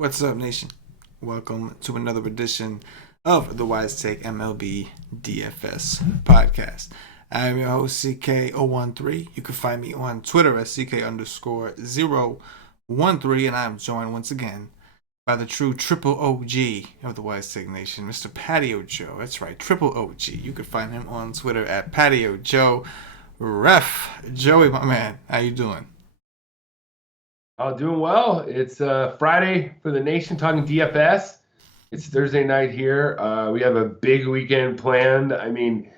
What's up, nation? Welcome to another edition of the Wise Take MLB DFS podcast. I'm your host, CK013. You can find me on Twitter at CK_013, and I'm joined once again by the true triple OG of the Wise Take Nation, Mr. Patio Joe. That's right, triple OG. You can find him on Twitter at Patio Joe. Ref, Joey, my man, how you doing? Oh, doing well. It's Friday for the nation talking DFS. It's Thursday night here. We have a big weekend planned. I mean,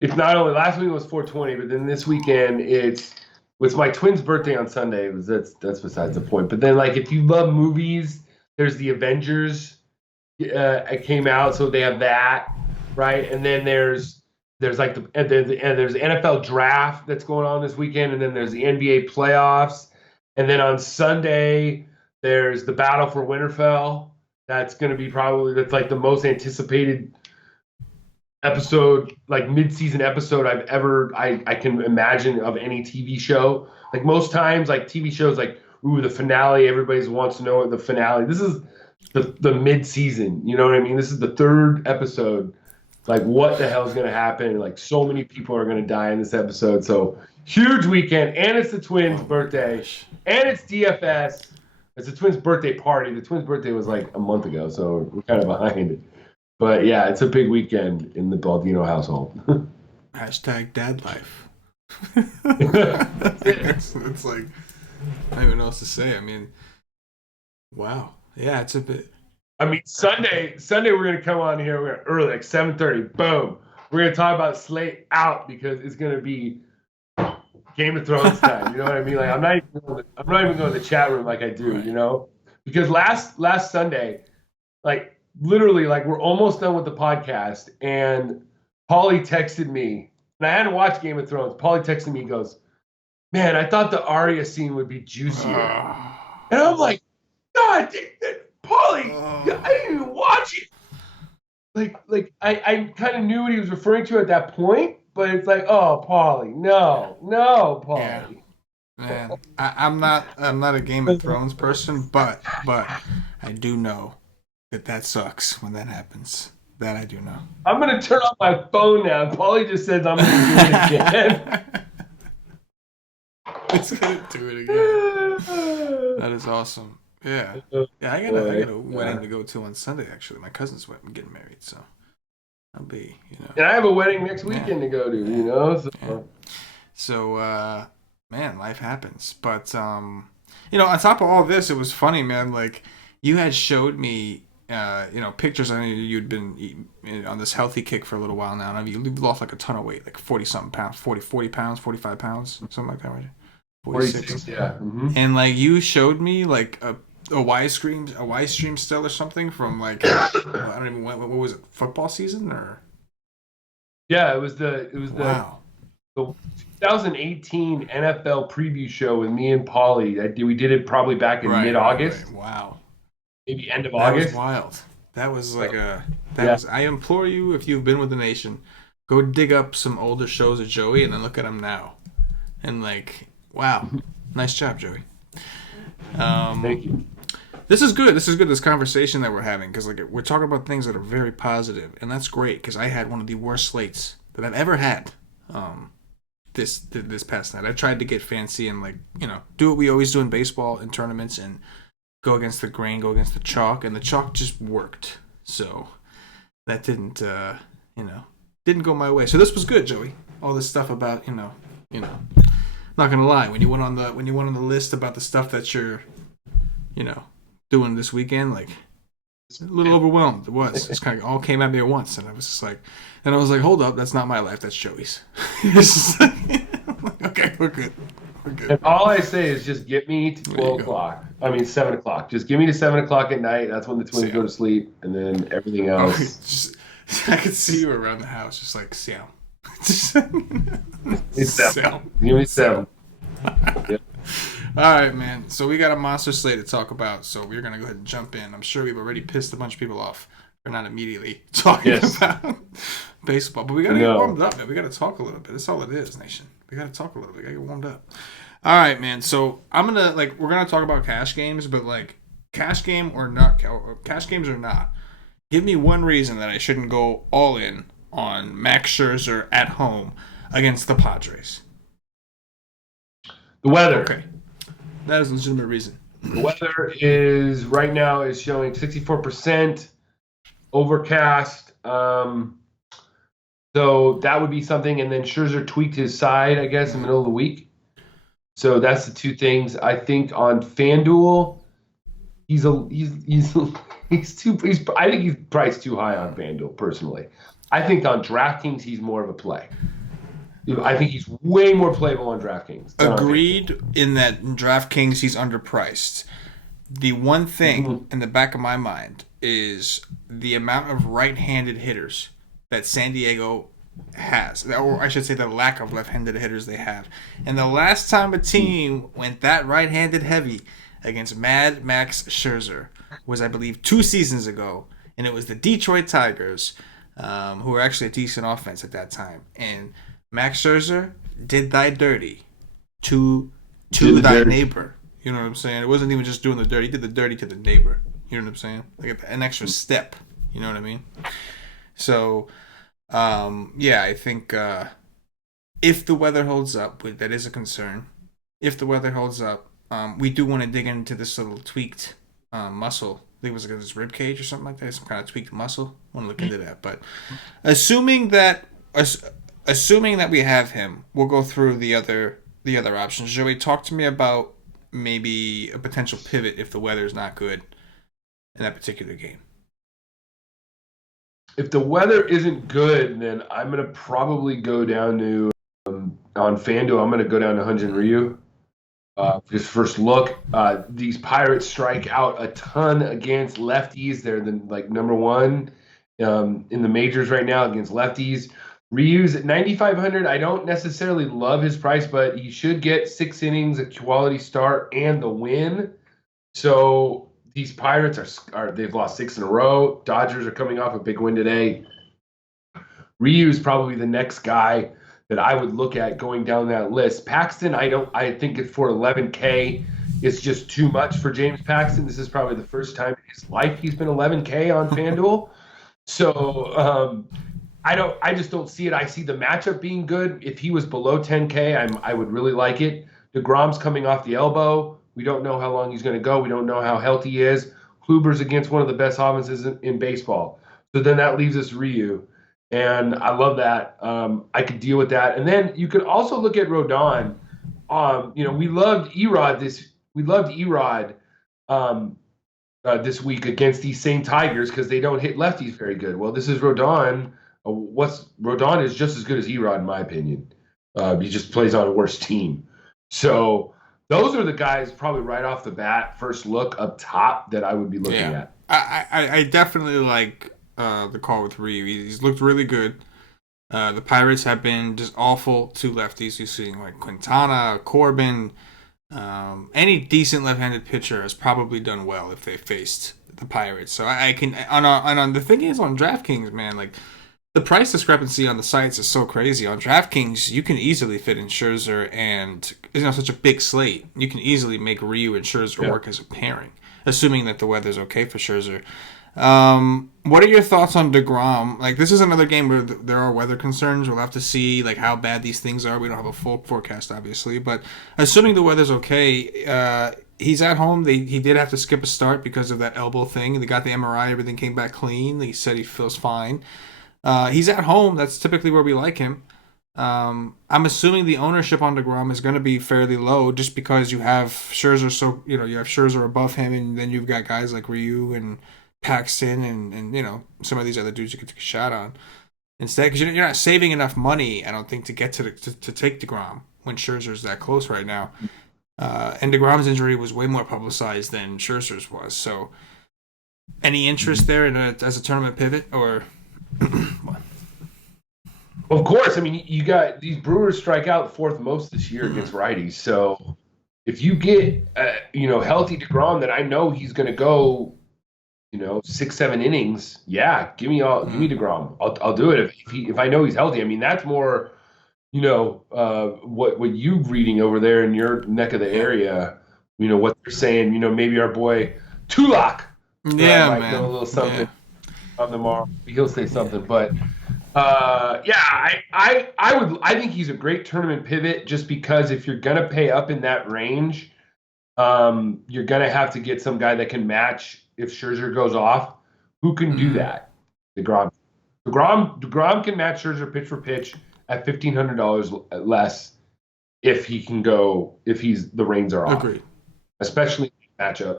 it's not only last week was 420, but then this weekend it's my twin's birthday on Sunday. That's besides the point. But then, like, if you love movies, there's the Avengers. It came out, so they have that, right? And then there's like there's the NFL draft that's going on this weekend, and then there's the NBA playoffs. And then on Sunday, there's the Battle for Winterfell. That's going to be that's like the most anticipated episode, like mid-season episode I can imagine of any TV show. Like most times, like TV shows, like, ooh, the finale, everybody wants to know what the finale. This is the mid-season, you know what I mean? This is the third episode. Like, what the hell is going to happen? Like, so many people are going to die in this episode. So, huge weekend. And it's the twins' birthday. Gosh. And it's DFS. It's the twins' birthday party. The twins' birthday was like a month ago, so we're kind of behind it. But, yeah, it's a big weekend in the Baldino household. Hashtag dad life. It's like, I don't even know what else to say. I mean, wow. Yeah, it's a bit. I mean, Sunday we're going to come on here. We're early, like 7:30. Boom. We're going to talk about slate out because it's going to be Game of Thrones time. You know what I mean? Like, I'm not even going to the chat room like I do, you know? Because last Sunday, like, literally, like, we're almost done with the podcast, and Paulie texted me, and I hadn't watched Game of Thrones. Paulie texted me and goes, man, I thought the Arya scene would be juicier. And I'm like, God, Paulie, I didn't even watch it. Like I kind of knew what he was referring to at that point, but it's like, oh, Paulie, no, Paulie. Yeah. Man, I'm not a Game of Thrones person, but I do know that sucks when that happens. That I do know. I'm gonna turn off my phone now. Paulie just says I'm gonna do it again. It's gonna do it again. That is awesome. Yeah. I got a wedding to go to on Sunday, actually. My cousin's getting married, so I'll be, And I have a wedding next weekend to go to, you know? So, man, life happens. But, on top of all this, it was funny, man. Like, you had showed me, pictures. I know you'd been on this healthy kick for a little while now. And you've lost like a ton of weight, like 40-something pounds, 40 pounds, 45 pounds, something like that, right? 46, yeah. Mm-hmm. And, like, you showed me, like, a Y stream still or something from, like, I don't even, what was it, football season or? Yeah, it was the Wow. the 2018 NFL preview show with me and Paulie. We did it probably back in mid-August. Right. Wow. Maybe end of That August. was wild. That was like I implore you, if you've been with the nation, go dig up some older shows of Joey and then look at him now. And like, wow. Nice job, Joey. Thank you. This is good. This conversation that we're having, because like we're talking about things that are very positive, and that's great. Because I had one of the worst slates that I've ever had. This past night, I tried to get fancy and do what we always do in baseball in tournaments and go against the grain, go against the chalk, and the chalk just worked. So that didn't go my way. So this was good, Joey. All this stuff about not gonna lie, when you went on the list about the stuff that you're doing this weekend, like, a little overwhelmed. It was. It's kind of all came at me at once, and I was just like, hold up, that's not my life, that's Joey's. Okay, we're good. And all I say is just get me to 12 o'clock. I mean, 7 o'clock. Just give me to 7 o'clock at night. That's when the twins go to sleep, and then everything else. I could see you around the house, just like, Sam. It's 7. Give me 7. Yep. All right, man. So we got a monster slate to talk about. So we're gonna go ahead and jump in. I'm sure we've already pissed a bunch of people off for not immediately talking about baseball, but we gotta get warmed up, man. We gotta talk a little bit. That's all it is, nation. We gotta talk a little bit. We gotta get warmed up. All right, man. So we're gonna talk about cash games, but like cash game or not, or cash games or not, give me one reason that I shouldn't go all in on Max Scherzer at home against the Padres. The weather. Okay. That is a legitimate reason. The weather is right now is showing 64% overcast. So that would be something. And then Scherzer tweaked his side, I guess, in the middle of the week. So that's the two things. I think on FanDuel, I think he's priced too high on FanDuel personally. I think on DraftKings he's more of a play. I think he's way more playable on DraftKings. Agreed in that in DraftKings he's underpriced. The one thing in the back of my mind is the amount of right-handed hitters that San Diego has, or I should say the lack of left-handed hitters they have. And the last time a team went that right-handed heavy against Mad Max Scherzer was, I believe, 2 seasons ago, and it was the Detroit Tigers, who were actually a decent offense at that time. And Max Scherzer did thy dirty to thy neighbor. You know what I'm saying? It wasn't even just doing the dirty. He did the dirty to the neighbor. You know what I'm saying? Like an extra step. You know what I mean? So, I think if the weather holds up, that is a concern. If the weather holds up, we do want to dig into this little tweaked muscle. I think it was against his rib cage or something like that. Some kind of tweaked muscle. I want to look into that. But assuming that we have him, we'll go through the other options. Joey, talk to me about maybe a potential pivot if the weather is not good in that particular game. If the weather isn't good, then I'm going to probably go down to on FanDuel. I'm going to go down to Hyun-Jin Ryu. Just first look, these Pirates strike out a ton against lefties. They're the number one in the majors right now against lefties. Ryu's at 9,500. I don't necessarily love his price, but he should get 6 innings, a quality start, and the win. So these Pirates they've lost 6 in a row. Dodgers are coming off a big win today. Ryu is probably the next guy that I would look at going down that list. Paxton, I think it's for 11K. It's just too much for James Paxton. This is probably the first time in his life he's been 11K on FanDuel. So I just don't see it. I see the matchup being good. If he was below 10K, I would really like it. DeGrom's coming off the elbow. We don't know how long he's going to go. We don't know how healthy he is. Kluber's against one of the best offenses in baseball. So then that leaves us Ryu. And I love that. I could deal with that. And then you could also look at Rodon. We loved Erod this week against these same Tigers because they don't hit lefties very good. Well, this is Rodon. Rodon is just as good as Erod in my opinion. He just plays on a worse team. So those are the guys probably right off the bat, first look up top that I would be looking at. I definitely like the call with Ryu. He's looked really good. The Pirates have been just awful to lefties. You're seeing like Quintana, Corbin, any decent left-handed pitcher has probably done well if they faced the Pirates. So I can on the thing is on DraftKings, man, like the price discrepancy on the sites is so crazy. On DraftKings, you can easily fit in Scherzer and such a big slate. You can easily make Ryu and Scherzer work as a pairing, assuming that the weather's okay for Scherzer. What are your thoughts on DeGrom? Like, this is another game where there are weather concerns. We'll have to see like how bad these things are. We don't have a full forecast, obviously, but assuming the weather's okay, he's at home. He did have to skip a start because of that elbow thing. They got the MRI. Everything came back clean. He said he feels fine. He's at home. That's typically where we like him. I'm assuming the ownership on DeGrom is going to be fairly low just because you have Scherzer. So, you have Scherzer above him, and then you've got guys like Ryu and Paxton and some of these other dudes you could take a shot on instead, because you're not saving enough money, I don't think, to get to take DeGrom when Scherzer's that close right now. And DeGrom's injury was way more publicized than Scherzer's was. So, any interest there as a tournament pivot or? Of course. I mean, you got these Brewers strike out fourth most this year against righties. So if you get healthy DeGrom, that I know he's going to go 6-7 innings, give me DeGrom. I'll do it if I know he's healthy. I mean, that's more what you reading over there in your neck of the area. What they're saying. Maybe our boy Tulak. Yeah, Might know a man. little something Yeah. on tomorrow. He'll say something, but I think he's a great tournament pivot just because if you're gonna pay up in that range, you're gonna have to get some guy that can match if Scherzer goes off. Who can do that? DeGrom. DeGrom can match Scherzer pitch for pitch at $1,500 less if he can go if the reins are off, Agreed. especially in matchup.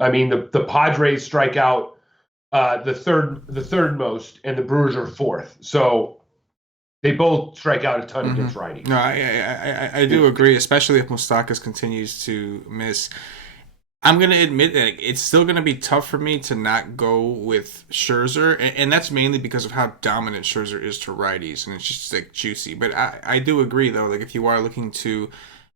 I mean, the Padres strike out the third most, and the Brewers are fourth. So they both strike out a ton against righties. No, I do agree, especially if Moustakas continues to miss. I'm gonna admit that it's still gonna be tough for me to not go with Scherzer, and that's mainly because of how dominant Scherzer is to righties, and it's just like juicy. But I do agree though, like if you are looking to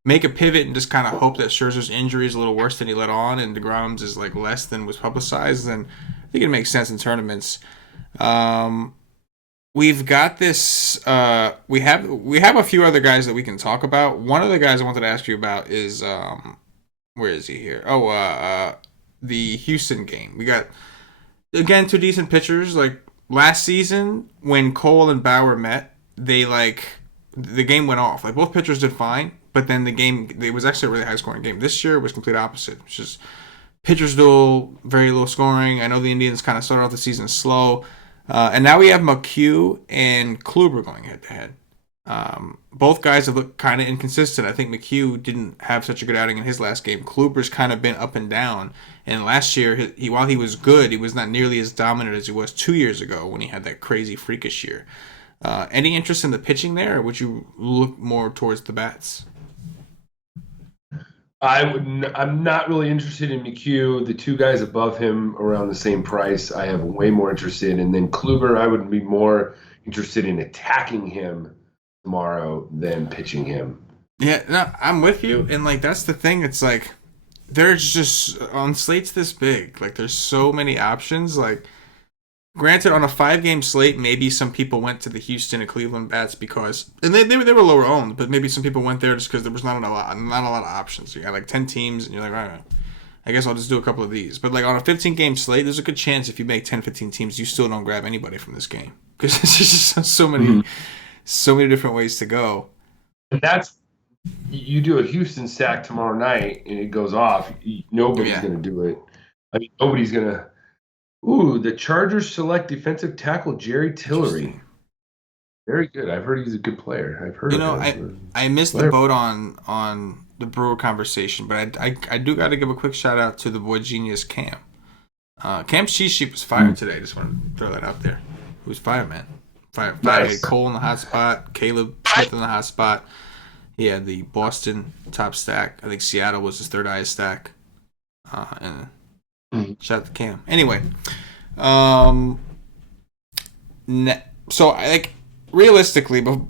make a pivot and just kind of hope that Scherzer's injury is a little worse than he let on, and DeGrom's is like less than was publicized, then I think it makes sense in tournaments. We've got this. We have a few other guys that we can talk about. One of the guys I wanted to ask you about is where is he here? Oh, the Houston game. We got again two decent pitchers. Like last season when Cole and Bauer met, the game went off. Like both pitchers did fine, but then it was actually a really high scoring game. This year was complete opposite. It's just pitchers duel, very low scoring. I know the Indians kind of started off the season slow. And now we have McHugh and Kluber going head to head. Both guys have looked kind of inconsistent. I think McHugh didn't have such a good outing in his last game. Kluber's kind of been up and down. And last year, while he was good, he was not nearly as dominant as he was 2 years ago when he had that crazy freakish year. Any interest in the pitching there, or would you look more towards the bats? I'm not really interested in McHugh. The two guys above him around the same price, I have way more interested. And then Kluber, I would be more interested in attacking him tomorrow than pitching him. Yeah, no, I'm with you. And like that's the thing. It's like there's just on slates this big. Like there's so many options. Like granted, on a 5-game slate, maybe some people went to the Houston and Cleveland bats because, and they were lower owned, but maybe some people went there just because there was not a lot of options. You got like 10 teams, and you're like, all right, I guess I'll just do a couple of these. But like on a 15-game slate, there's a good chance if you make 10, 15 teams, you still don't grab anybody from this game because there's just so many different ways to go. And that's you do a Houston stack tomorrow night, and it goes off. Nobody's going to do it. I mean, nobody's going to. Ooh, the Chargers select defensive tackle Jerry Tillery. Very good. I've heard he's a good player. I've heard. I missed the boat on the Brewer conversation, but I do got to give a quick shout out to the boy genius Cam. Cam's cheat sheet was fired today. Just want to throw that out there. He was fired, man. Fired. Nice. He had Cole in the hot spot. Caleb Smith in the hot spot. He had the Boston top stack. I think Seattle was his third highest stack. And shout out to Cam. Anyway, so like realistically, but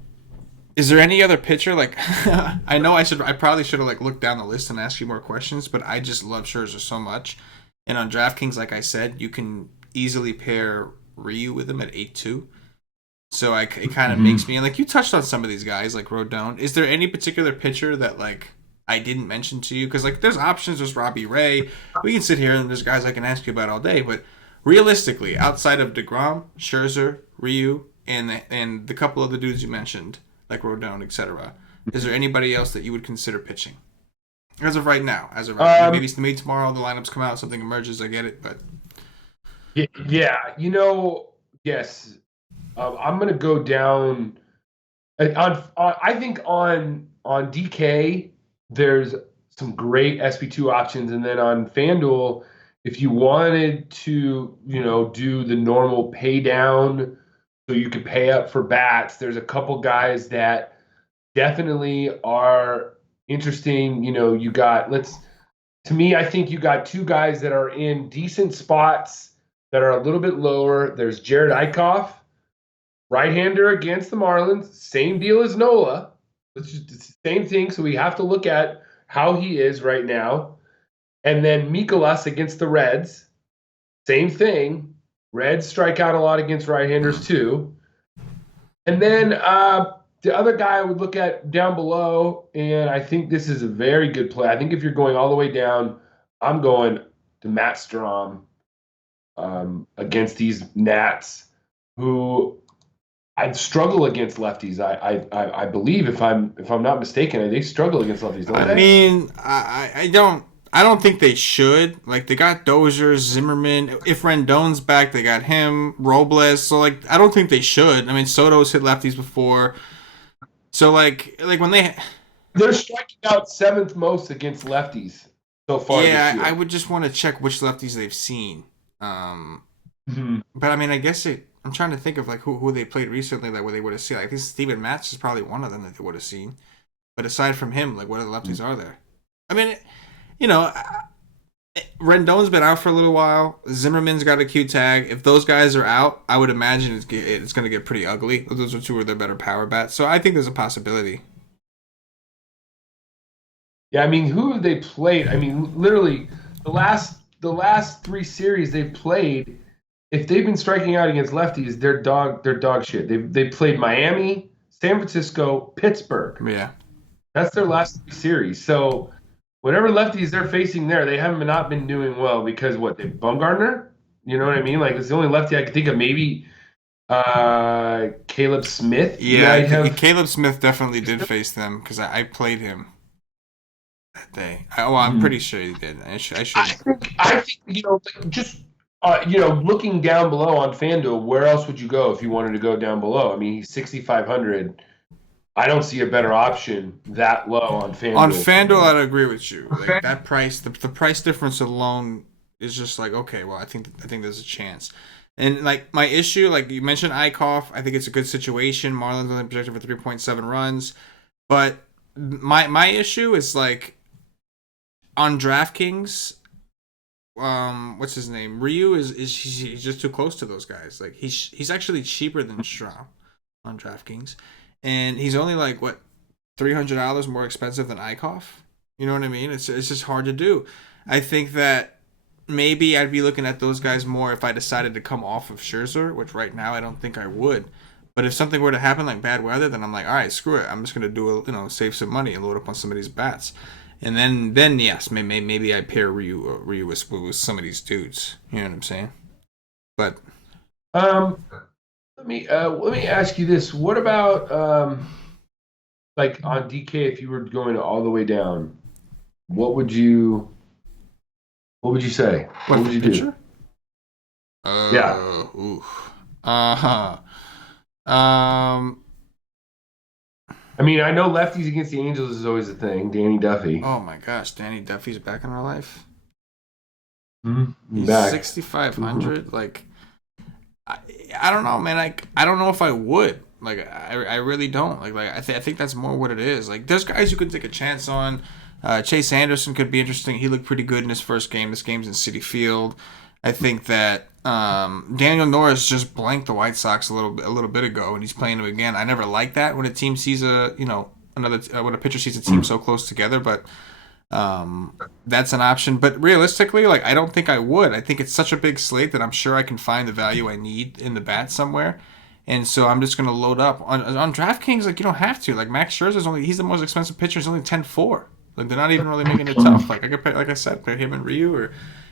is there any other pitcher like I know I probably should have like looked down the list and asked you more questions, but I just love Scherzer so much. And on DraftKings, like I said, you can easily pair Ryu with him at 8-2. So it kind of makes me, and like you touched on some of these guys like Rodon. Is there any particular pitcher that like I didn't mention to you? Because like there's options. There's Robbie Ray. We can sit here and there's guys I can ask you about all day. But realistically, outside of DeGrom, Scherzer, Ryu, and the couple of the dudes you mentioned like Rodon, etc., is there anybody else that you would consider pitching as of right now? As of right now, maybe tomorrow the lineups come out, something emerges. I get it, but yeah, yes. I'm gonna go down. I think on DK there's some great SP2 options, and then on FanDuel, if you wanted to, do the normal pay down, so you could pay up for bats. There's a couple guys that definitely are interesting. To me, I think you got two guys that are in decent spots that are a little bit lower. There's Jared Eichhoff. Right-hander against the Marlins, same deal as Nola. It's the same thing, so we have to look at how he is right now. And then Mikolas against the Reds, same thing. Reds strike out a lot against right-handers too. And then the other guy I would look at down below, and I think this is a very good play. I think if you're going all the way down, I'm going to Matt Strom against these Nats who I struggle against lefties. I believe if I'm not mistaken, they struggle against lefties, don't they? I mean, I don't think they should. Like they got Dozier, Zimmerman. If Rendon's back, they got him, Robles. So like I don't think they should. I mean, Soto's hit lefties before. So like when they're striking out seventh most against lefties so far. Yeah, this year. I would just want to check which lefties they've seen. But I mean, I guess I'm trying to think of like who they played recently that where they would have seen. Like, I think Steven Matz is probably one of them that they would have seen. But aside from him, like what other lefties are there? I mean, Rendon's been out for a little while. Zimmerman's got a Q tag. If those guys are out, I would imagine it's going to get pretty ugly. Those are two of their better power bats. So I think there's a possibility. Yeah, I mean, who have they played? I mean, literally, the last three series they've played, if they've been striking out against lefties, they're dog shit. They played Miami, San Francisco, Pittsburgh. Yeah, that's their last three series. So whatever lefties they're facing there, they have not been doing well because they Bumgarner. You know what I mean? Like it's the only lefty I can think of. Maybe Caleb Smith. Yeah, Caleb Smith definitely did face them because I played him that day. I'm pretty sure he did. I should. I think just looking down below on FanDuel, where else would you go if you wanted to go down below? I mean, he's 6,500. I don't see a better option that low on FanDuel. On FanDuel, I'd agree with you. Like that price, the price difference alone is just like, okay, well, I think there's a chance. And like my issue, like you mentioned, Eichhoff, I think it's a good situation. Marlins only projected for 3.7 runs, but my issue is like on DraftKings. What's his name? Ryu he's just too close to those guys. Like he's actually cheaper than Strom on DraftKings. And he's only like $300 more expensive than Eichhoff. You know what I mean? It's just hard to do. I think that maybe I'd be looking at those guys more if I decided to come off of Scherzer, which right now I don't think I would. But if something were to happen like bad weather, then I'm like, all right, screw it. I'm just gonna save some money and load up on some of these bats. And then yes, maybe I pair Ryu with some of these dudes. You know what I'm saying? But Let me ask you this: what about like on DK? If you were going all the way down, what would you say? What would you do? Yeah. I mean, I know lefties against the Angels is always a thing. Danny Duffy. Oh my gosh, Danny Duffy's back in our life. Mm-hmm. He's 6,500. Mm-hmm. Like. I don't know, man. I don't know if I would. Like, I really don't. Like I think that's more what it is. Like, there's guys you can take a chance on. Chase Anderson could be interesting. He looked pretty good in his first game. This game's in Citi Field. I think that Daniel Norris just blanked the White Sox a little bit ago, and he's playing them again. I never like that when a team sees when a pitcher sees a team so close together, but. That's an option, but realistically, like I don't think I would. I think it's such a big slate that I'm sure I can find the value I need in the bat somewhere, and so I'm just gonna load up on DraftKings. Like you don't have to. Like Max Scherzer's he's the most expensive pitcher. He's only 10-4. Like they're not even really making it tough. Like I could pay, like I said, pair him and Ryu,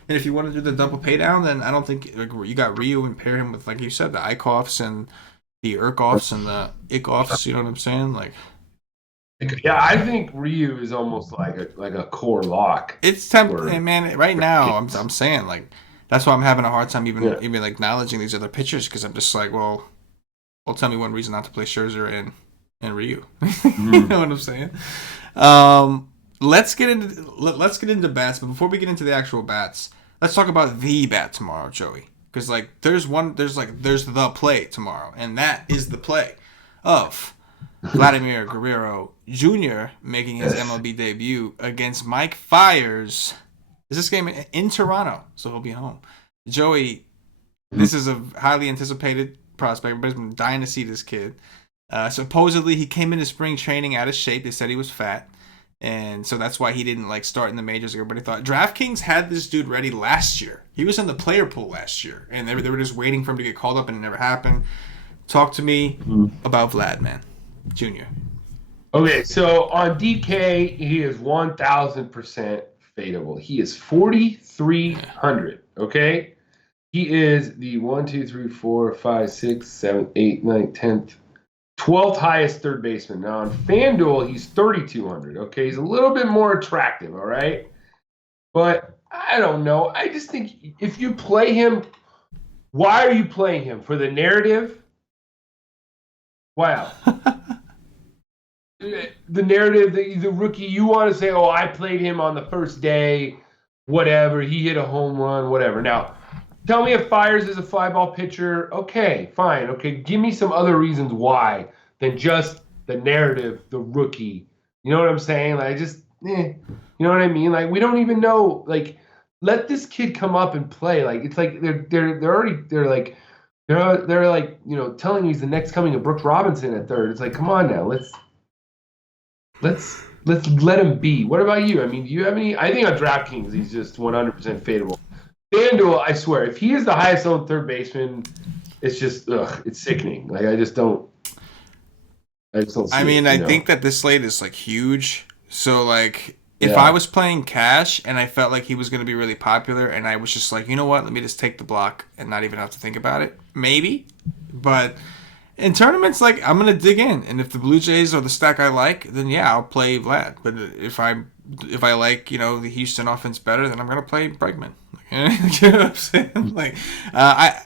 and if you want to do the double pay down, then I don't think like you got Ryu and pair him with like you said the Eichhoffs and the Urkoffs and the Ickoffs. You know what I'm saying? Like. Yeah, I think Ryu is almost like a core lock. It's tempting, man. Right now, I'm saying like that's why I'm having a hard time even like acknowledging these other pitchers because I'm just like, well, tell me one reason not to play Scherzer and Ryu. You know what I'm saying? Let's get into bats, but before we get into the actual bats, let's talk about the bat tomorrow, Joey. Because like there's the play tomorrow, and that is the play of Vladimir Guerrero Jr. making his MLB debut against Mike Fiers. Is this game in Toronto? So he'll be home. Joey, this is a highly anticipated prospect. Everybody's been dying to see this kid. Supposedly he came into spring training out of shape. They said he was fat. And so that's why he didn't like start in the majors. Everybody thought DraftKings had this dude ready last year. He was in the player pool last year. And they were just waiting for him to get called up and it never happened. Talk to me about Vlad, man. Jr. Okay, so on DK, he is 1,000% fadeable. He is 4,300. Okay. He is the 1, 2, 3, 4, 5, 6, 7, 8, 9, 10th, 12th highest third baseman. Now on FanDuel, he's 3,200. Okay. He's a little bit more attractive. All right. But I don't know. I just think if you play him, why are you playing him? For the narrative? Wow. The narrative, the rookie, you want to say, oh, I played him on the first day, whatever, he hit a home run, whatever. Now, tell me if Fiers is a fly ball pitcher. Okay, fine. Okay, give me some other reasons why than just the narrative, the rookie. You know what I'm saying? Like, you know what I mean? Like, we don't even know. Like, let this kid come up and play. Like, it's like they're like telling you he's the next coming of Brooks Robinson at third. It's like, come on now, let's let him be. What about you? I mean, do you have any? I think on DraftKings he's just 100% fadeable. FanDuel, I swear, if he is the highest owned third baseman, it's just it's sickening. Like I just don't see I mean, it, I think that this slate is like huge. So like, if Yeah. I was playing cash and I felt like he was going to be really popular, and I was just like, you know what, let me just take the block and not even have to think about it, maybe. But in tournaments, like, I'm gonna dig in, and if the Blue Jays are the stack I like, then yeah, I'll play Vlad. But if I like the Houston offense better, then I'm gonna play Bregman. You know what I'm saying? Like, I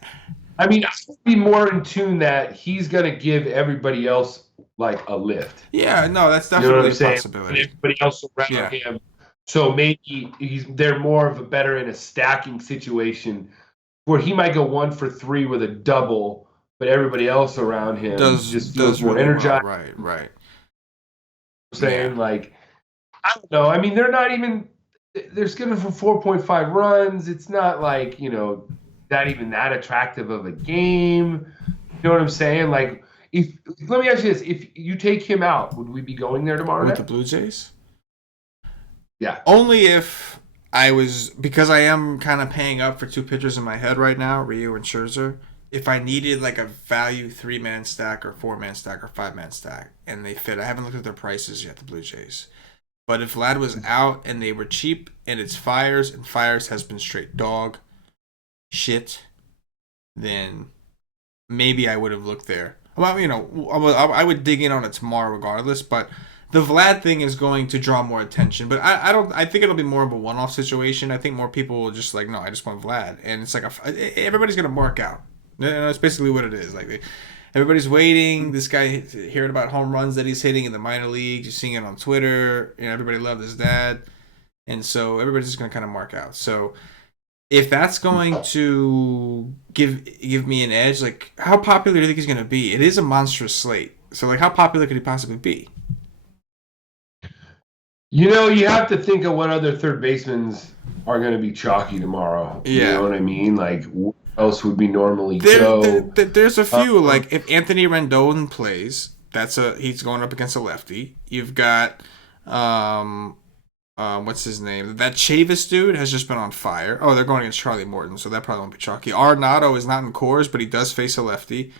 mean, I would be more in tune that he's gonna give everybody else like a lift. yeah, no, that's You know what definitely I'm a saying? possibility. And everybody else around him. So maybe they're more of a better in a stacking situation where he might go 1 for 3 with a double, but everybody else around him just feels more really energized. well. Right. Saying like, I don't know. I mean, they're not even. They're skipping for 4.5 runs. It's not like that attractive of a game. You know what I'm saying? Like, let me ask you this: if you take him out, would we be going there tomorrow With night? the Blue Jays? Yeah. Only if because I am kind of paying up for two pitchers in my head right now, Ryu and Scherzer. If I needed like a value 3-man stack or 4-man stack or 5-man stack, and they fit, I haven't looked at their prices yet, the Blue Jays. But if Vlad was out and they were cheap, and it's Fiers, and Fiers has been straight dog shit, then maybe I would have looked there. Well, I would dig in on it tomorrow regardless, but the Vlad thing is going to draw more attention. But I don't. I think it'll be more of a one-off situation. I think more people will just like, no, I just want Vlad, and it's like everybody's gonna mark out. That's basically what it is. Like everybody's waiting. This guy hearing about home runs that he's hitting in the minor leagues. You're seeing it on Twitter. Everybody loved his dad, and so everybody's just gonna kind of mark out. So if that's going to give me an edge, like how popular do you think he's gonna be? It is a monstrous slate. So like, how popular could he possibly be? You have to think of what other third basemen are going to be chalky tomorrow. Yeah. You know what I mean? Like, what else would be normally There's a few. Like, if Anthony Rendon plays, he's going up against a lefty. You've got, what's his name? That Chavis dude has just been on fire. Oh, they're going against Charlie Morton, so that probably won't be chalky. Arenado is not in Coors, but he does face a lefty.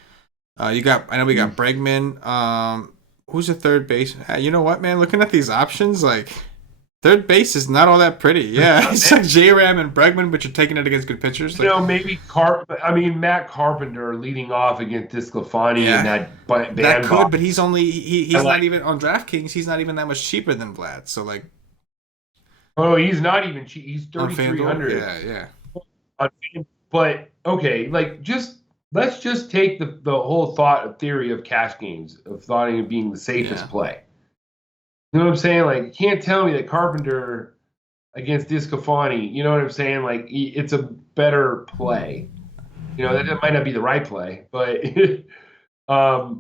I know we got Bregman. Who's a third base? You know what, man? Looking at these options, like, third base is not all that pretty. Yeah, it's like J-Ram and Bregman, but you're taking it against good pitchers. Like, maybe Matt Carpenter leading off against DeSclafani and that band that could, box. but he's not even on DraftKings. He's not even that much cheaper than Vlad. So like, he's not even cheap. He's 3,300. Yeah. But okay, like let's just take the whole theory of cash games of thought of being the safest play. You know what I'm saying? Like, you can't tell me that Carpenter against DeSclafani, you know what I'm saying? Like, it's a better play. That might not be the right play, but I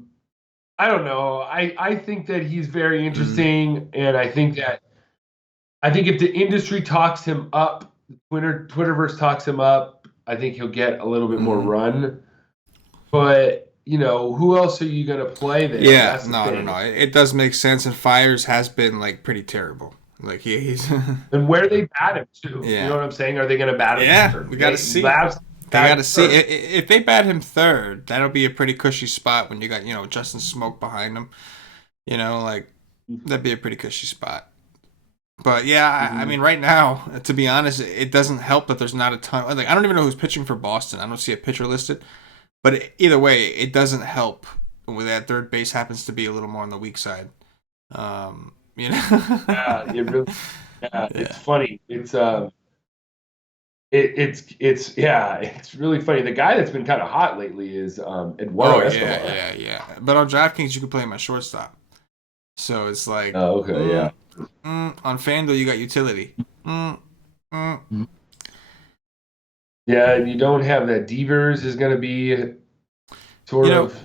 don't know. I think that he's very interesting, and I think if the industry talks him up, Twitterverse talks him up, I think he'll get a little bit more run. But who else are you going to play there? Yeah, no. It does make sense, and Fiers has been like pretty terrible. Like he's and where they bat him too. Yeah. You know what I'm saying? Are they going to bat him? Yeah, third? we got to see. They got to see if they bat him third. That'll be a pretty cushy spot when you got Justin Smoke behind him. That'd be a pretty cushy spot. But yeah, I mean, right now, to be honest, it doesn't help that there's not a ton. Like, I don't even know who's pitching for Boston. I don't see a pitcher listed. But either way, it doesn't help when that third base happens to be a little more on the weak side. You know. Yeah, it really. Yeah, Yeah. it's funny. It's really funny. The guy that's been kind of hot lately is Eduardo Escobar. Yeah. But on DraftKings, you can play him at shortstop. So it's like, Oh, okay, yeah. On FanDuel, you got utility. Yeah, and you don't have that. Devers is going to be sort of.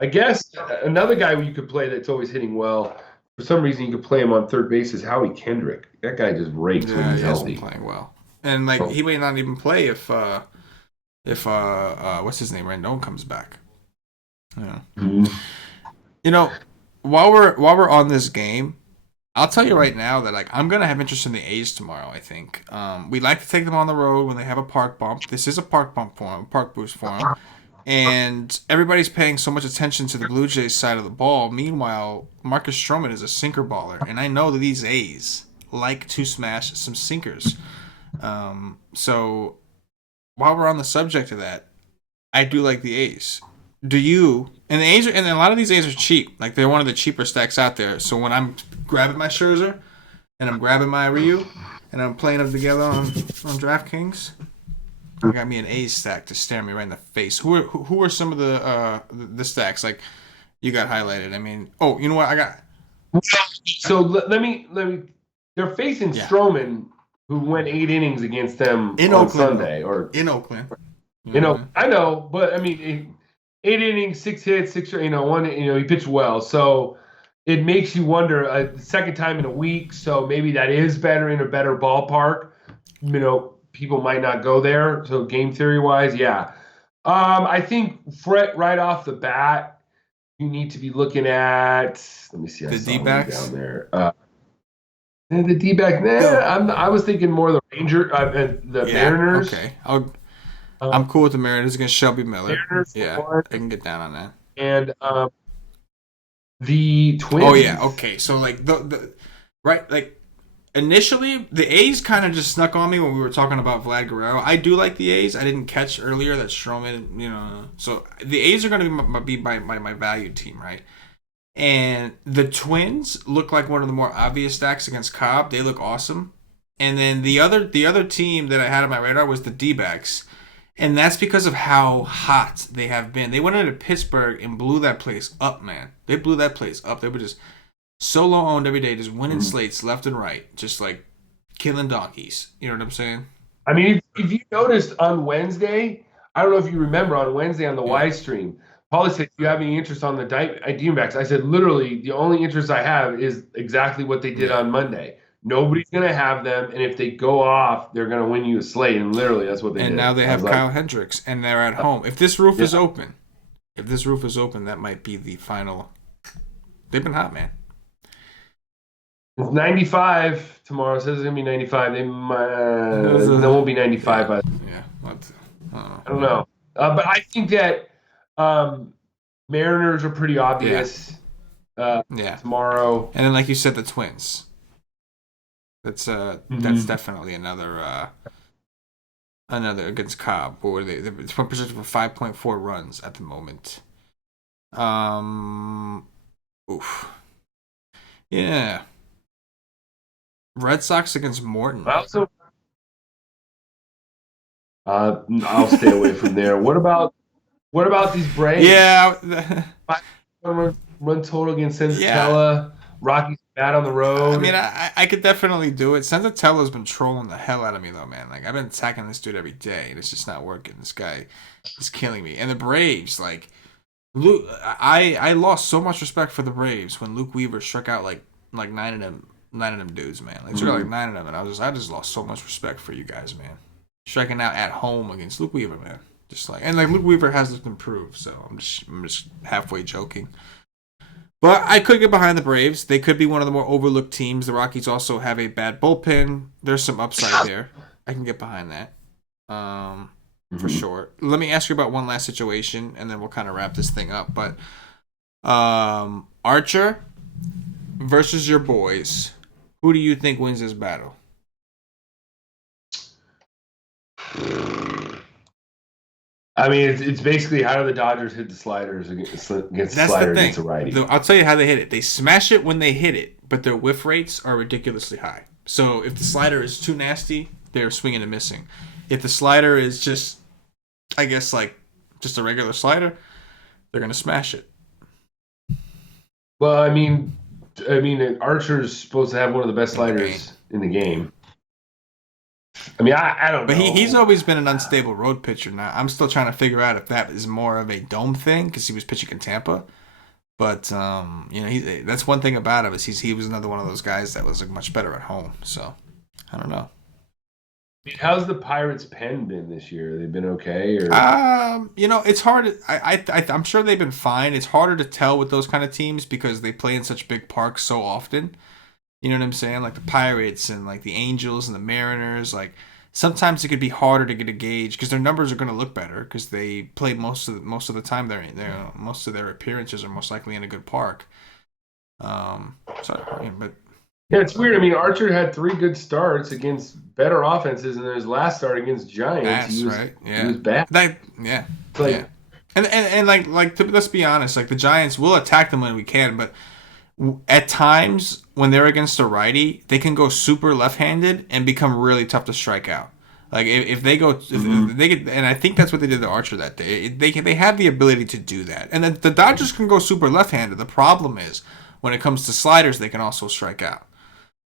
I guess another guy you could play that's always hitting well. For some reason, you could play him on third base is Howie Kendrick. That guy just rakes when he's healthy. He playing well, and like he may not even play if what's his name, Rendon comes back. Yeah. Mm-hmm. You know, while we're on this game, I'll tell you right now that like I'm gonna have interest in the A's tomorrow. I think we like to take them on the road when they have a park bump. This is a park bump for them, park boost for them, and everybody's paying so much attention to the Blue Jays side of the ball. Meanwhile, Marcus Stroman is a sinker baller, and I know that these A's like to smash some sinkers. So while we're on the subject of that, I do like the A's. Do you? And the A's and a lot of these A's are cheap. Like they're one of the cheaper stacks out there. So when I'm grabbing my Scherzer and I'm grabbing my Ryu and I'm playing them together on DraftKings, I got me an A's stack to stare me right in the face. Who are some of the stacks like you got highlighted? I mean, you know what I got? So let me. They're facing Stroman, who went 8 innings against them in on Oakland, Sunday, or in Oakland. I know, but I mean, 8 innings, 6 hits, 6. One. He pitched well, so it makes you wonder. The second time in a week, so maybe that is better in a better ballpark. People might not go there. So game theory wise, yeah. I think right off the bat, you need to be looking at. Let me see. The D-backs down there. The D-back. I was thinking more the Mariners. Okay. I'm cool with the Mariners against Shelby Miller. Mariners I can get down on that. And the Twins. Oh yeah. Okay. So like the right like. Initially, the A's kind of just snuck on me when we were talking about Vlad Guerrero. I do like the A's. I didn't catch earlier that Stroman, So the A's are going to be my value team, right? And the Twins look like one of the more obvious stacks against Cobb. They look awesome. And then the other team that I had on my radar was the D-backs. And that's because of how hot they have been. They went into Pittsburgh and blew that place up, man. They blew that place up. They were just solo owned every day, just winning slates left and right, just like killing donkeys. You know what I'm saying? I mean, if you noticed on Wednesday, I don't know if you remember on Wednesday on the Y stream, Paulie said, "Do you have any interest on the D-backs?" I said, "Literally, the only interest I have is exactly what they did on Monday. Nobody's gonna have them, and if they go off, they're gonna win you a slate." And literally, that's what they did. And now they have Kyle Hendricks, and they're at home. If this roof is open, that might be the final. They've been hot, man. It's 95 tomorrow. It says it's gonna be 95. They won't be 95. But I don't know. But I think that Mariners are pretty obvious. Tomorrow. And then, like you said, the Twins. That's definitely another against Cobb, where they're projected for 5.4 runs at the moment. Oof. Yeah. Red Sox against Morton. I'll stay away from there. What about these Braves? Yeah. Run total against Senzatella. Rockies bad on the road. I mean, I could definitely do it. Senzatella's been trolling the hell out of me, though, man. Like, I've been attacking this dude every day, and it's just not working. This guy is killing me. And the Braves, like, Luke, I lost so much respect for the Braves when Luke Weaver struck out like 9 of them dudes, man. Like, struck out like 9 of them, and I just lost so much respect for you guys, man. Striking out at home against Luke Weaver, man. Just like, and like Luke Weaver has looked improved, so I'm just halfway joking. But I could get behind the Braves. They could be one of the more overlooked teams. The Rockies also have a bad bullpen. There's some upside there. I can get behind that. For sure. Let me ask you about one last situation, and then we'll kind of wrap this thing up. But Archer versus your boys. Who do you think wins this battle? I mean, it's basically how do the Dodgers hit the sliders against That's the thing. against a righty? I'll tell you how they hit it. They smash it when they hit it, but their whiff rates are ridiculously high. So if the slider is too nasty, they're swinging and missing. If the slider is just, I guess, like just a regular slider, they're gonna smash it. Well, I mean, Archer's supposed to have one of the best sliders in the game. I mean, I don't know. But he's always been an unstable road pitcher. Now I'm still trying to figure out if that is more of a dome thing because he was pitching in Tampa. But that's one thing about him is he was another one of those guys that was like much better at home. So I don't know. I mean, how's the Pirates' pen been this year? They've been okay, or it's hard. I'm sure they've been fine. It's harder to tell with those kind of teams because they play in such big parks so often. You know what I'm saying? Like the Pirates and like the Angels and the Mariners. Like sometimes it could be harder to get a gauge because their numbers are going to look better because they play most of the time. Most of their appearances are most likely in a good park. But yeah, it's weird. I mean, Archer had 3 good starts against better offenses, and his last start against Giants, he was bad. And let's be honest, like the Giants will attack them when we can, but at times when they're against a righty, they can go super left-handed and become really tough to strike out. Like if they go, if they get, and I think that's what they did to Archer that day. They have the ability to do that, and then the Dodgers can go super left-handed. The problem is when it comes to sliders, they can also strike out.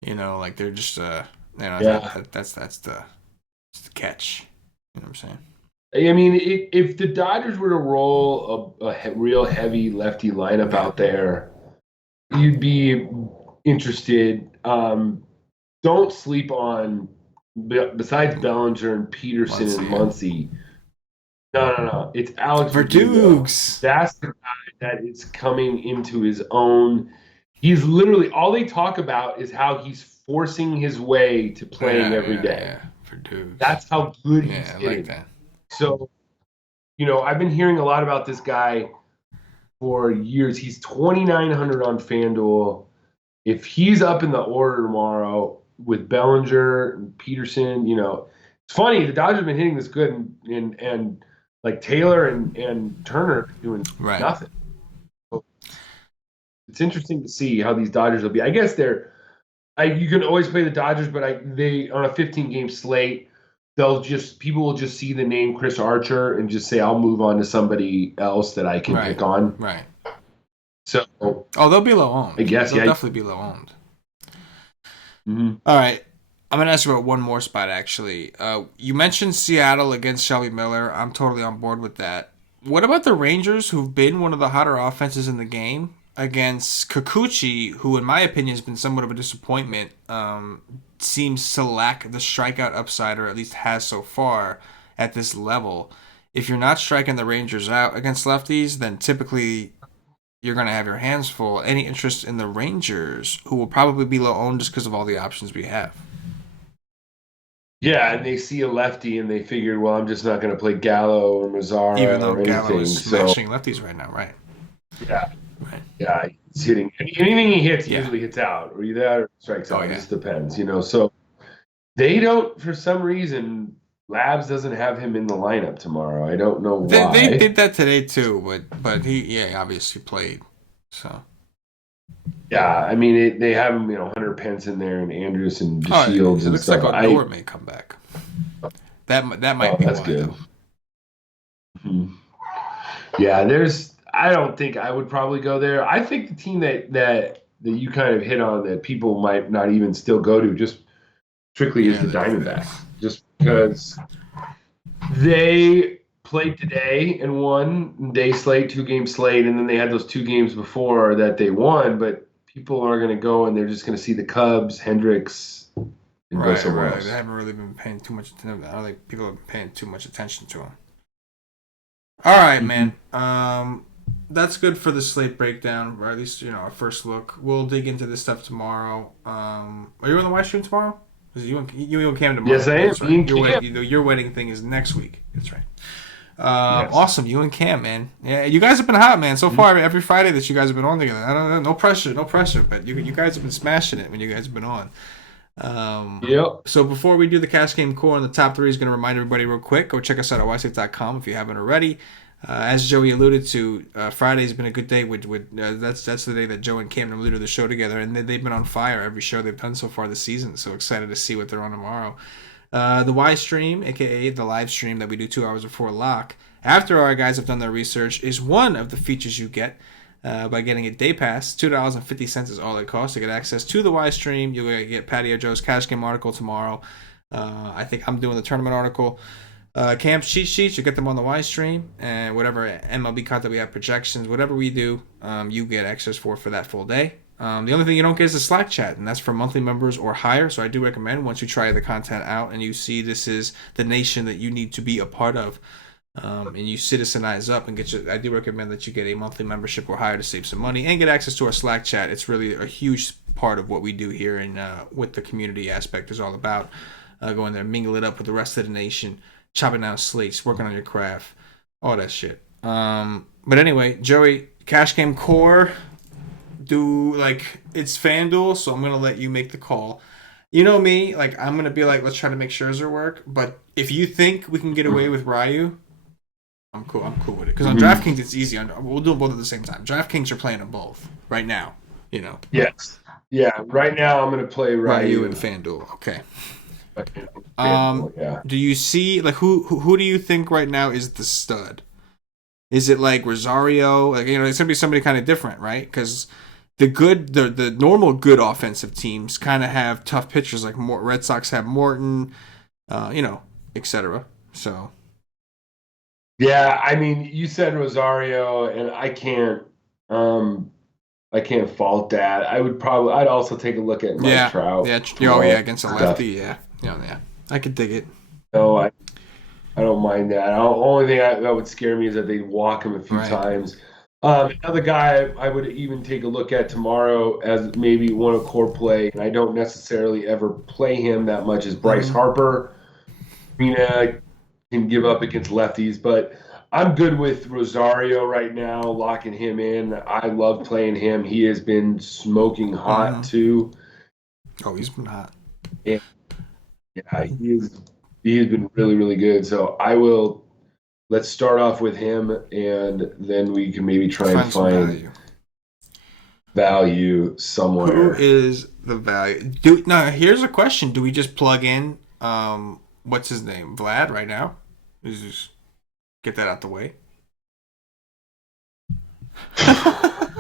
Like they're just that's the catch. You know what I'm saying? I mean, if the Dodgers were to roll a real heavy lefty lineup out there, you'd be interested. Don't sleep on, besides Bellinger and Peterson and Muncy. No. It's Alex Verdugo. That's the guy that is coming into his own. He's literally, all they talk about is how he's forcing his way to playing every day. Verdugo. That's how good he's getting. Like that. So, I've been hearing a lot about this guy for years. He's 2,900 on FanDuel. If he's up in the order tomorrow with Bellinger and Peterson, it's funny. The Dodgers have been hitting this good, and like Taylor and Turner doing nothing. So it's interesting to see how these Dodgers will be. I guess you can always play the Dodgers, but they on a 15-game slate, people will just see the name Chris Archer and just say, I'll move on to somebody else that I can pick on. Right. So, they'll be low owned. I guess they'll definitely be low owned. Mm-hmm. All right, I'm gonna ask you about one more spot. Actually, you mentioned Seattle against Shelby Miller. I'm totally on board with that. What about the Rangers, who've been one of the hotter offenses in the game, against Kikuchi, who, in my opinion, has been somewhat of a disappointment? Seems to lack the strikeout upside, or at least has so far at this level. If you're not striking the Rangers out against lefties, then typically you're going to have your hands full. Any interest in the Rangers, who will probably be low owned just because of all the options we have? Yeah, and they see a lefty and they figured, well, I'm just not going to play Gallo or Mazzara, even though or Gallo anything. is smashing lefties right now, right? Yeah. Right. Yeah, he's hitting anything he hits. He usually hits out, or either that or strikes out. It just depends, So they don't, for some reason, Labs doesn't have him in the lineup tomorrow. I don't know why. They did that today too, but he obviously played. So yeah, I mean they have him, Hunter Pence in there and Andrews and Shields and stuff. It looks like Odor may come back. That might be that's why, good. Mm-hmm. Yeah, I don't think I would probably go there. I think the team that you kind of hit on that people might not even still go to just strictly is the Diamondbacks. Just because they played today and won day slate, 2-game slate, and then they had those 2 games before that they won, but people are going to go and they're just going to see the Cubs, Hendricks, and go somewhere else. They haven't really been paying too much attention. I don't think people have been paying too much attention to them. All right, man. That's good for the slate breakdown, or at least our first look. We'll dig into this stuff tomorrow. Are you on the live stream tomorrow? You and Cam tomorrow. Yes, I am. Right. Your wedding thing is next week. That's right. Yes. Awesome, you and Cam, man. Yeah, you guys have been hot, man. So far, every Friday that you guys have been on together. I don't know, no pressure, no pressure. But you guys have been smashing it when you guys have been on. Yep. So before we do the cash game core and the top three, is going to remind everybody real quick. Go check us out at ysafe.com if you haven't already. As Joey alluded to, Friday's been a good day. That's the day that Joe and Cam alluded to the show together, and they've been on fire every show they've done so far this season. So excited to see what they're on tomorrow. The Y stream, aka the live stream that we do 2 hours before lock, after our guys have done their research, is one of the features you get by getting a day pass. $2.50 is all it costs to get access to the Y stream. You'll get Patio Joe's cash game article tomorrow. I think I'm doing the tournament article. Camp cheat sheets, you get them on the Y stream, and whatever MLB content we have, projections, whatever we do, you get access for that full day. The only thing you don't get is the Slack chat, and that's for monthly members or higher. So I do recommend, once you try the content out and you see this is the nation that you need to be a part of, and you citizenize up and I do recommend that you get a monthly membership or higher to save some money and get access to our Slack chat. It's really a huge part of what we do here, and what the community aspect is all about. Going there, mingle it up with the rest of the nation, chopping down slates, working on your craft, all that shit. But anyway, Joey, cash game core. It's FanDuel, so I'm gonna let you make the call. You know me, I'm gonna be like, let's try to make Scherzer work. But if you think we can get away with Ryu, I'm cool with it. Because on DraftKings it's easy. We'll do them both at the same time. DraftKings are playing them both right now. Yes. Yeah. Right now I'm gonna play Ryu and FanDuel. Okay. Yeah. Do you see who do you think right now is the stud? Is it like Rosario? It's gonna be somebody kind of different, right? Because the normal good offensive teams kind of have tough pitchers. Like Red Sox have Morton, etc. So. Yeah, I mean, you said Rosario, and I can't fault that. I'd also take a look at Mike Trout. Yeah, against a lefty, yeah, I could dig it. No, I don't mind that. The only thing that would scare me is that they'd walk him a few times. Another guy I would even take a look at tomorrow as maybe one of core play, and I don't necessarily ever play him that much, is Bryce Harper. Can give up against lefties, but I'm good with Rosario right now, locking him in. I love playing him. He has been smoking hot too. Oh, he's been hot. Yeah, he has been really, really good. So let's start off with him, and then we can maybe try and find value somewhere. Who is the value? Now, here's a question. Do we just plug in what's his name? Vlad right now? Just get that out the way. I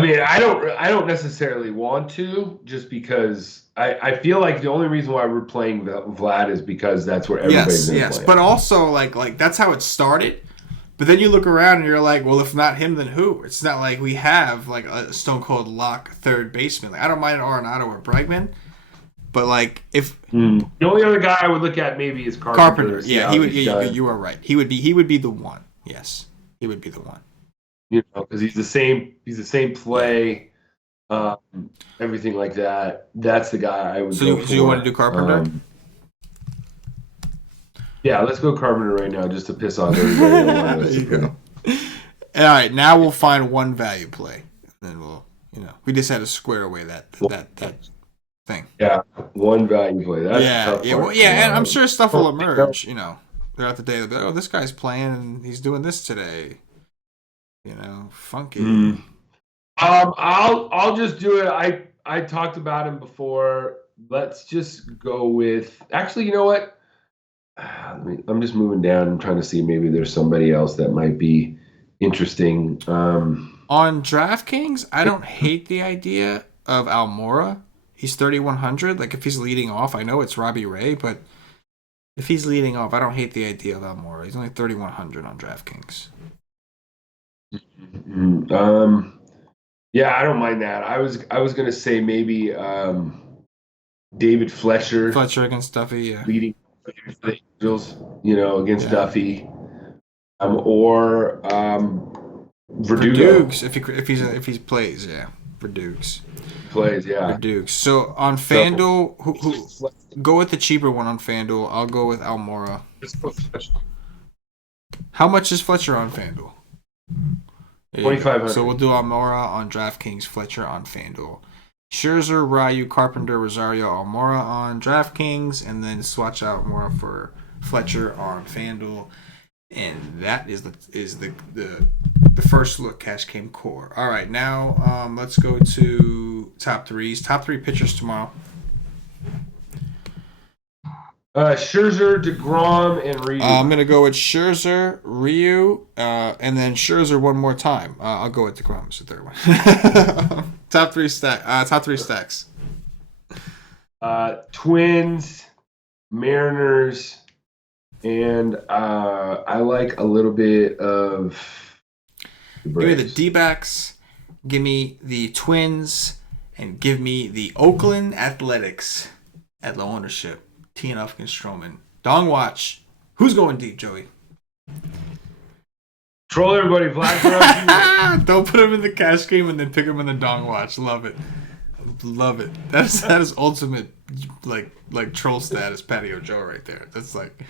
mean, I don't necessarily want to, just because I feel like the only reason why we're playing Vlad is because that's where everybody's been playing. But also like that's how it started. But then you look around and you're like, well, if not him, then who? It's not like we have like a stone cold lock third baseman. I don't mind Arenado or Bregman. But if the only other guy I would look at maybe is Carpenter. Yeah, he would. You are right. He would be the one. Yes, he would be the one. Because he's the same play, everything like that. That's the guy I would. So you want to do Carpenter? Yeah, let's go Carpenter right now, just to piss off everybody. There you go. All right, now we'll find one value play, and then we'll we just had to square away that thing. Yeah, one value play. That's and I'm sure stuff will emerge. Throughout the day, they'll be like, "Oh, this guy's playing, and he's doing this today." Funky. I'll just do it. I talked about him before. Let's just go with. Actually, you know what? I'm just moving down. I'm trying to see maybe there's somebody else that might be interesting. On DraftKings, I don't hate the idea of Almora. He's 3,100. Like, if he's leading off, I know it's Robbie Ray, but if he's leading off, I don't hate the idea of Almora. He's only 3,100 on DraftKings. Yeah, I don't mind that. I was gonna say maybe David Fletcher. Fletcher against Duffy, yeah. Leading the Angels, against Duffy. Or Verdugo. if he plays, yeah. Verdukes. Plays, yeah. Verdukes. So on FanDuel, who go with the cheaper one on FanDuel. I'll go with Almora. How much is Fletcher on FanDuel? 2,500. So we'll do Almora on DraftKings, Fletcher on FanDuel. Scherzer, Ryu, Carpenter, Rosario, Almora on DraftKings, and then swatch out Almora for Fletcher on FanDuel. And that is the first look. Cash Game Core. All right, now let's go to top threes. Top three pitchers tomorrow. Scherzer, DeGrom, and Ryu. I'm gonna go with Scherzer, Ryu, and then Scherzer one more time. I'll go with DeGrom as the third one. Top three stacks. Twins, Mariners, and I like a little bit of. Give me the D-backs, give me the Twins, and give me the Oakland Athletics at low ownership. Teeing off against Stroman. Dong watch. Who's going deep, Joey? Troll everybody, Vlad Guerrero Jr. Don't put him in the cash game and then pick him in the Dong watch. Love it. That is ultimate like troll status Patio Joe right there. That's like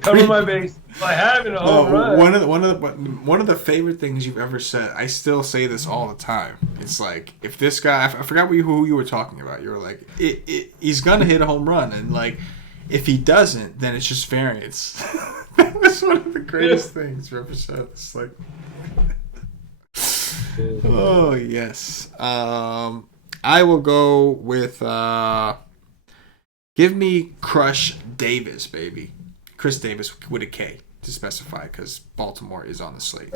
cover my base. I have in a home run. One of the favorite things you've ever said. I still say this all the time. It's like if this guy, I forgot who you were talking about. You were like, he's gonna hit a home run, and like if he doesn't, then it's just variance. That was one of the greatest things you ever said. It's like. Oh yes. I will go with give me Crush Davis, baby. Chris Davis with a K to specify because Baltimore is on the slate.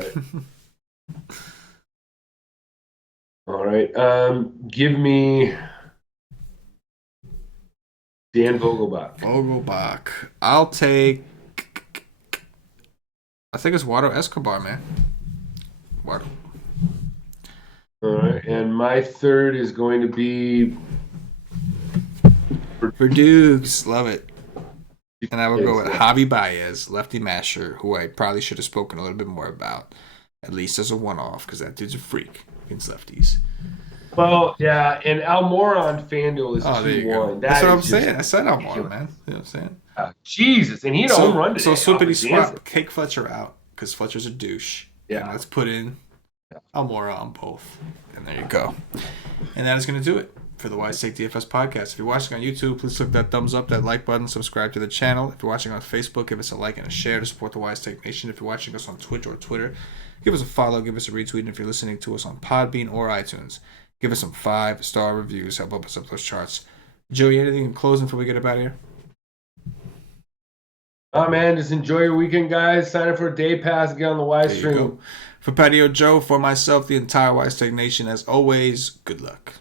All right. Give me Dan Vogelbach. I'll take. I think it's Water Escobar, man. Water. All right, and my third is going to be Verdukes. Love it. And I will go with Javi Baez, lefty masher, who I probably should have spoken a little bit more about, at least as a one-off, because that dude's a freak against lefties. Well, yeah, and Almora on FanDuel is 2-1. That's what I'm saying. I said Almora, man. You know what I'm saying? Jesus, and he had a home run today. So swippity swap, kick Fletcher out, because Fletcher's a douche. Yeah. And let's put in Almora on both. And there you go. And that is going to do it for the Wise Take DFS podcast. If you're watching on YouTube, please click that thumbs up, that like button, subscribe to the channel. If you're watching on Facebook, give us a like and a share to support the Wise Take Nation. If you're watching us on Twitch or Twitter, give us a follow, give us a retweet. And if you're listening to us on Podbean or iTunes, give us some 5-star reviews. Help us up those charts. Joey, anything in closing before we get up out of here? Oh, man, just enjoy your weekend, guys. Sign up for a day pass and get on the Wise stream. For Patio Joe, for myself, the entire Wise Take Nation, as always, good luck.